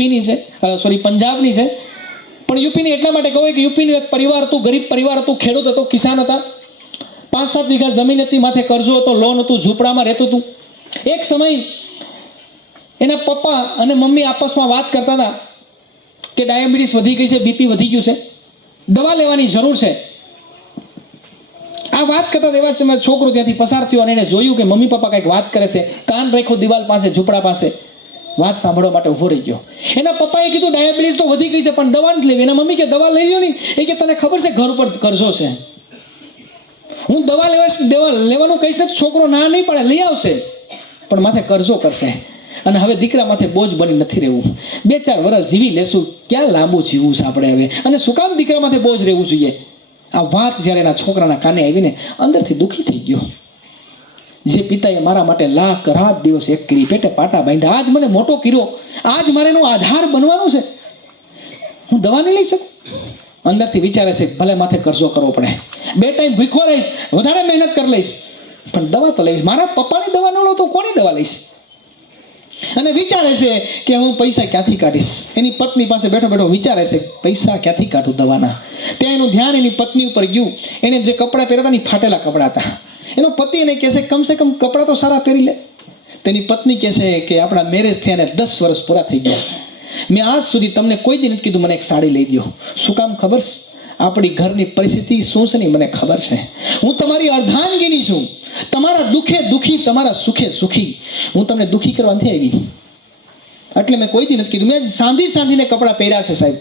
યુપીની છે, સોરી પંજાબની છે. પણ યુપીની એટલા માટે કહું કે યુપીનું એક પરિવાર હતું, ગરીબ પરિવાર હતું, ખેડૂત હતો, કિસાન હતા. 5-7 વીઘા જમીન હતી, માથે કરજો હતો, લોન હતું, ઝૂંપડામાં રહેતું હતું. એક સમય એના પપ્પા અને મમ્મી આપસમાં વાત કરતા હતા કે ડાયાબિટીસ વધી ગઈ છે, બીપી વધી ગયું છે, દવા લેવાની જરૂર છે. આ વાત કરતા એવા સમય છોકરો ત્યાંથી પસાર થયો અને એને જોયું કે મમ્મી પપ્પા કંઈક વાત કરે છે. કાન રાખ્યો દિવાલ પાસે, ઝૂંપડા પાસે, વાત સાંભળવા માટે ઉભો રહી ગયો. એના પપ્પાએ કીધું ડાયાબિટીસ તો વધી ગઈ છે પણ દવા નથી લેવી. એના મમ્મી કે દવા લઈ લો નહીં. એ કે તને ખબર છે ઘર ઉપર કરજો છે, હું દવા લેવાનું કહીશ ને છોકરો ના નહીં પડે, લઈ આવશે, પણ માથે કરજો કરશે. અને હવે દીકરા માથે બોજ બની નથી રહેવું. 2-4 વર્ષ જીવી લેશું, ક્યાં લાંબુ જીવવું છે આપણે હવે, અને શું કામ દીકરા માથે બોજ રહેવું જોઈએ. આ વાત જ્યારે એના છોકરાના કાને આવીને અંદરથી દુઃખી થઈ ગયો. જે પિતાએ મારા માટે લાખ રાત દિવસ એક કરી, પેટે પાટા બાંધ્યા, આજ મને મોટો કર્યો, આજ મારે એનો આધાર બનવાનું છે, હું દવા નહીં લઈ શકું. અંદરથી વિચારે છે ભલે માથે કરજો કરવો પડે, 2 ટાઈમ ભૂખો રહીશ, વધારે મહેનત કરી લઈશ, પણ દવા તો લઈશ. મારા પપ્પાની દવા ન લો તો કોની દવા લઈશ? અને વિચારે છે કે હું પૈસા ક્યાંથી કાઢીશ. એની પત્ની પાસે બેઠો બેઠો વિચારે છે પૈસા ક્યાંથી કાઢું દવાના. ત્યાં એનું ધ્યાન એની પત્ની ઉપર ગયું. એને જે કપડાં પહેર્યા હતા ફાટેલા કપડાં હતા. એનો પતિ એને કહે છે કમસે કમ કપડાં તો સારા પહેરી લે. તેની પત્ની કહે છે કે આપણા મેરેજ થયા 10 વર્ષ પૂરા થઈ ગયા, મેં આજ સુધી તમને કોઈ દી નથી કીધું મને એક સાડી લઈ દો. શું કામ ખબર છે? આપણી ઘરની પરિસ્થિતિ શું છે ને મને ખબર છે. હું તમારી અર્ધાંગીની છું, તમારા દુઃખે દુઃખી, તમારા સુખે સુખી. હું તમને દુઃખી કરવા નથી આવી, એટલે મેં કોઈ દી નથી કીધું. મેં સાંધીને કપડાં પહેર્યા છે સાહેબ,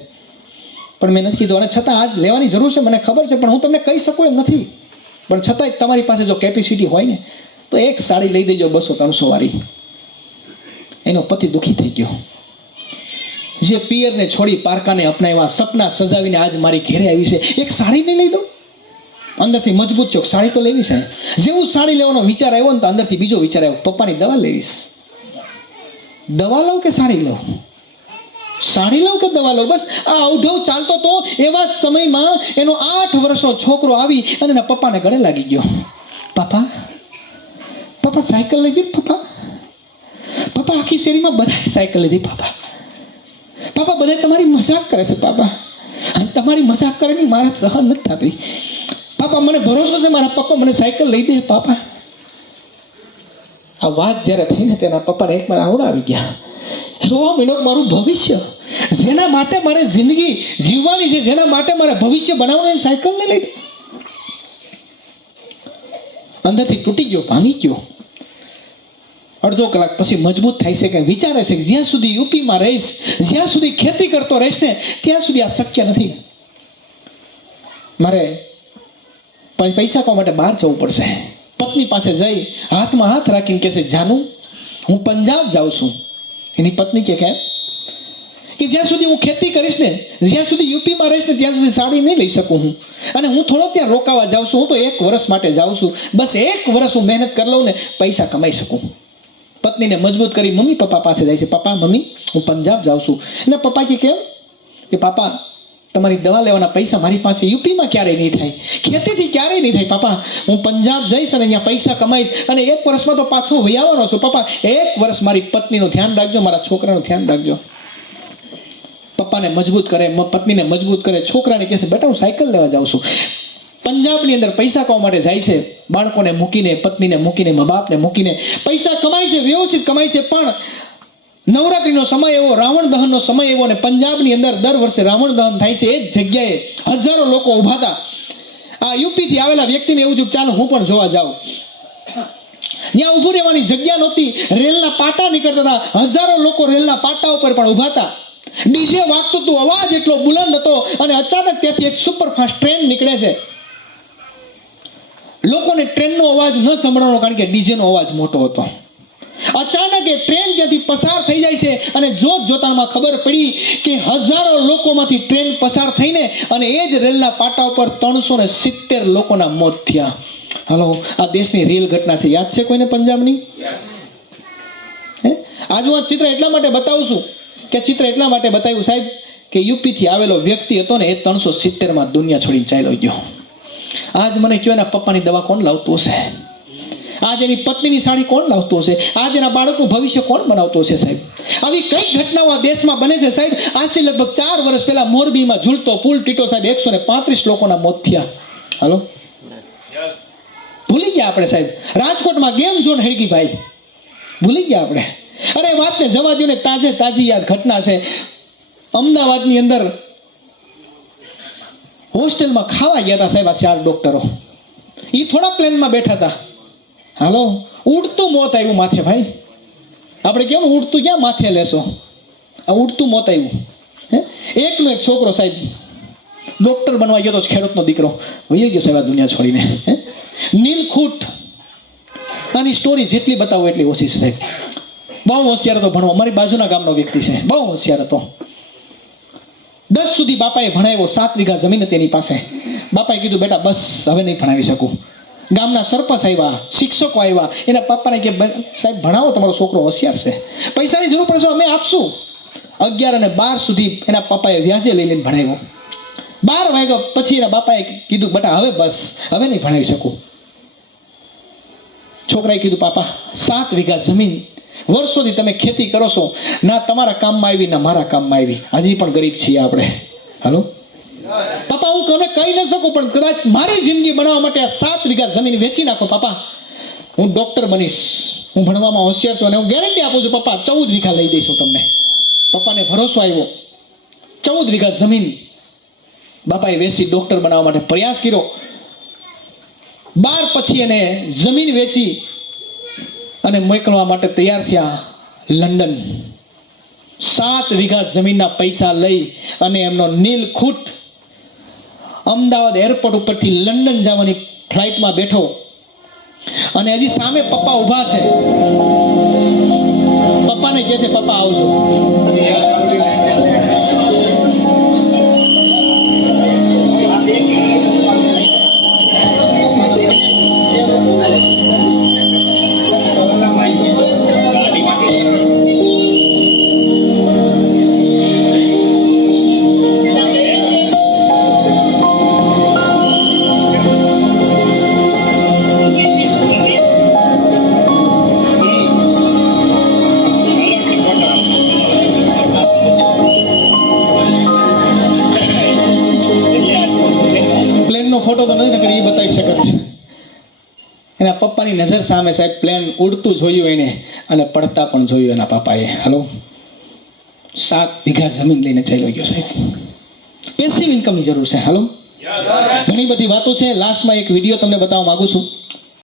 પણ મેં નથી કીધું. અને છતાં આજ લેવાની જરૂર છે, મને ખબર છે, પણ હું તમને કહી શકું એમ નથી. પણ છતાંય તમારી પાસે જો કેપેસિટી હોય ને તો એક સાડી લઈ દેજો 200-300 વાળી. એનો પતિ દુઃખી થઈ ગયો. જે પિયરને છોડી પારકાને અપનાવ્યા, સપના સજાવીને આજ મારી ઘેરે આવી છે, એક સાડી નહીં લઈ દઉં? અંદરથી મજબૂત થયો, સાડી તો લેવી છે. જેવું સાડી લેવાનો વિચાર આવ્યો ને તો અંદરથી બીજો વિચાર આવ્યો, પપ્પાની દવા લેવીશ. દવા લઉં કે સાડી લઉં? સાડી લઉં કે દવા લઉં? બસ આ અવઢવ ચાલતો તો એવા જ સમયમાં એનો 8 વર્ષનો છોકરો આવી અને એના પપ્પાને ગળે લાગી ગયો. પપ્પા સાયકલ લઈ દીધી. પપ્પા આખી શેરીમાં બધાએ સાયકલ લીધી. પપ્પા બધા તમારી મજાક કરે છે. પપ્પા તમારી મજાક કરવાની મારા સહન નથી થતી. પપ્પા મને ભરોસો છે મારા પપ્પા મને સાયકલ લઈ દે. પપ્પા આ વાત જ્યારે થઈને તેના પપ્પાને એક વાર આવડા આવી ગયા. રોવા માંડ્યો. મારું ભવિષ્ય, જેના માટે મારે જિંદગી જીવવાની છે, જેના માટે મારે ભવિષ્ય બનાવવાની, સાયકલ ને લઈ દે. અંદરથી તૂટી ગયો, ભાંગી ગયો. અડધો કલાક પછી મજબૂત થાય છે કે વિચારે છે કે જ્યાં સુધી યુપીમાં રહીશ, જ્યાં સુધી ખેતી કરતો રહીશ ને ત્યાં સુધી આ શક્ય નથી. મારે પૈસા કમાવા માટે બહાર જવું પડશે. પત્ની પાસે જઈ હાથમાં હાથ રાખીને કહે છે જાનું હું પંજાબ જાઉં છું. એની પત્ની કે કેમ? કે જ્યાં સુધી હું ખેતી કરીશ ને, જ્યાં સુધી યુપીમાં રહીશ ને ત્યાં સુધી સાડી નહીં લઈ શકું હું. અને હું થોડો ત્યાં રોકાવા જાઉં છું. હું તો 1 વર્ષ માટે જાઉં છું. બસ 1 વર્ષ હું મહેનત કરી લઉં ને પૈસા કમાઈ શકું. પત્નીને મજબૂત કરી મમ્મી પપ્પા પાસે જાય છે. પપ્પા મમ્મી હું પંજાબ જાઉં છું. એના પપ્પા કે કેમ? કે પાપા તમારી દવા લેવાના પૈસા મારી પાસે યુપીમાં ક્યારેય નહીં થાય, ખેતીથી ક્યારેય નહીં થાય. પાપા હું પંજાબ જઈશ અને અહીંયા પૈસા કમાઈશ અને 1 વર્ષમાં તો પાછો વહી આવવાનો છું. પપ્પા 1 વર્ષ મારી પત્નીનું ધ્યાન રાખજો, મારા છોકરાનું ધ્યાન રાખજો. પપ્પાને મજબૂત કરે, પત્નીને મજબૂત કરે. છોકરાને કહે છે બેટા હું સાયકલ લેવા જાઉં છું. પંજાબની અંદર પૈસા કમાવા માટે જાય છે. બાળકોને મૂકીને, પત્નીને મૂકીને, મા બાપને મૂકીને પૈસા કમાય છે, વ્યવસ્થિત કમાય છે. પણ નવરાત્રીનો સમય એવો, રાવણ દહનનો સમય એવો, અને પંજાબની અંદર દર વર્ષે રાવણ દહન થાય છે. એ જ જગ્યાએ હજારો લોકો ઊભા હતા. આ યુપીથી આવેલા વ્યક્તિને એવું થયું ચાલો હું પણ જોવા જાઉં. ત્યાં ઊભું રહેવાની જગ્યા નહોતી. રેલના પાટા નીકળતા હતા. હજારો લોકો રેલના પાટા ઉપર પણ ઊભા હતા. ડીજે વાગતું હતું, અવાજ એટલો બુલંદ હતો. અને અચાનક ત્યાંથી એક સુપરફાસ્ટ ટ્રેન નીકળે છે. લોકોને ટ્રેનનો અવાજ ન સંભળાવાનો, કારણ કે ડીજેનો અવાજ મોટો હતો. અચાનક એ ટ્રેન ત્યાંથી પસાર થઈ જાય છે અને જોતામાં ખબર પડી કે હજારો લોકોમાંથી ટ્રેન પસાર થઈને અને એ જ રેલના પાટા ઉપર 370 લોકોના મોત થયા. હાલો, આ દેશની રિયલ ઘટના છે. યાદ છે કોઈને પંજાબની? આજ હું આ ચિત્ર એટલા માટે બતાવું છું કે ચિત્ર એટલા માટે બતાવ્યું સાહેબ કે યુપીથી આવેલો વ્યક્તિ હતો ને એ 370માં દુનિયા છોડીને ચાલ્યો ગયો. આજ મને કયો એના પપ્પાની દવા કોણ લાવતું હશે? આજ એની પત્નીની સાડી કોણ લાવતું હશે? આજ એના બાળકનું ભવિષ્ય કોણ બનાવતું હશે સાહેબ? આવી કઈ ઘટનાઓ આ દેશમાં બને છે સાહેબ. આજથી લગભગ 4 વર્ષ પહેલા મોરબીમાં ઝૂલતો પુલ ટીટો સાહેબ, 135 લોકોના મોત થયા. હાલો, ભૂલી ગયા આપણે સાહેબ. રાજકોટમાં ગેમ ઝોન હળગી ભાઈ, ભૂલી ગયા આપણે. અરે વાતને જવા દો ને, તાજે તાજી યાદ ઘટના છે. અમદાવાદની અંદર હોસ્ટેલમાં ખાવા ગયા હતા સાહેબ આ 4 ડોક્ટરો. એ થોડા પ્લેનમાં બેઠા હતા. હાલો, ઉડતું મોત આવ્યું માથે ભાઈ. આપણે કેવું ઉડતું ક્યાં માથે લેશો, આ ઉડતું મોત આવ્યું. એકનો એક છોકરો સાહેબ ડોક્ટર બનવા ગયો તો, ખેડૂતનો દીકરો વયો ગયો સાહેબ આ દુનિયા છોડીને. નીલખુટ, આની સ્ટોરી જેટલી બતાવો એટલી ઓછી છે સાહેબ. બહુ હોશિયાર હતો ભણવા. મારી બાજુના ગામનો વ્યક્તિ છે, બહુ હોશિયાર હતો. 10 સુધી બાપાએ ભણાવ્યો. 7 વીઘા જમીન હતી એની પાસે. બાપાએ કીધું બેટા બસ, હવે નહીં ભણાવી શકું. ગામના સરપંચ આવ્યા, શિક્ષકો આવ્યા, એના પપ્પાને કે સાહેબ ભણાવો, તમારો છોકરો હોશિયાર છે, પૈસાની જરૂર પડશે અમે આપશું. 11 અને 12 સુધી એના પપ્પાએ વ્યાજે લઈ લઈને ભણાવ્યો. 12 વાગ્યા પછી એના બાપાએ કીધું બેટા હવે બસ, હવે નહીં ભણાવી શકું. છોકરાએ કીધું પાપા 7 વીઘા જમીન વર્ષોથી તમે ખેતી કરો છો, ના તમારા કામમાં આવી ના મારા કામમાં આવી, હજી પણ ગરીબ છીએ આપણે. હાલો પાપા, હું તમે કહી ન શકું, પણ કદાચ મારી જિંદગી બનાવવા માટે આ 7 વીઘા જમીન વેચી નાખો પાપા, હું ડોક્ટર બનીશ, હું ભણવામાં હોશિયાર છું, અને હું ગેરંટી આપું છું પપ્પા 14 વીઘા લઈ દઈશું તમને. પપ્પાને ભરોસો આવ્યો. 14 વીઘા જમીન બાપાએ વેચી ડોક્ટર બનાવવા માટે પ્રયાસ કર્યો. 12 પછી એને જમીન વેચી અને મોકલવા માટે તૈયાર થયા લંડન. 7 વીઘા જમીનના પૈસા લઈ અને એમનો નીલખુટ અમદાવાદ એરપોર્ટ ઉપરથી લંડન જવાની ફ્લાઇટમાં બેઠો. અને હજી સામે પપ્પા ઊભા છે. પપ્પાને કહે છે પપ્પા આવજો. ફોટો તો નથી નકર એ બતાવી શકત. એના પપ્પાની નજર સામે સાહેબ પ્લેન ઉડતું જોયું એને, અને પડતા પણ જોયું એના પપ્પાએ. હાલો, 7 વીઘા જમીન લઈને ચાલ્યો ગયો સાહેબ. પેસિવ ઇન્કમની જરૂર છે. હાલો, ઘણી બધી વાતો છે. લાસ્ટમાં એક વિડીયો તમને બતાવવા માંગુ છું.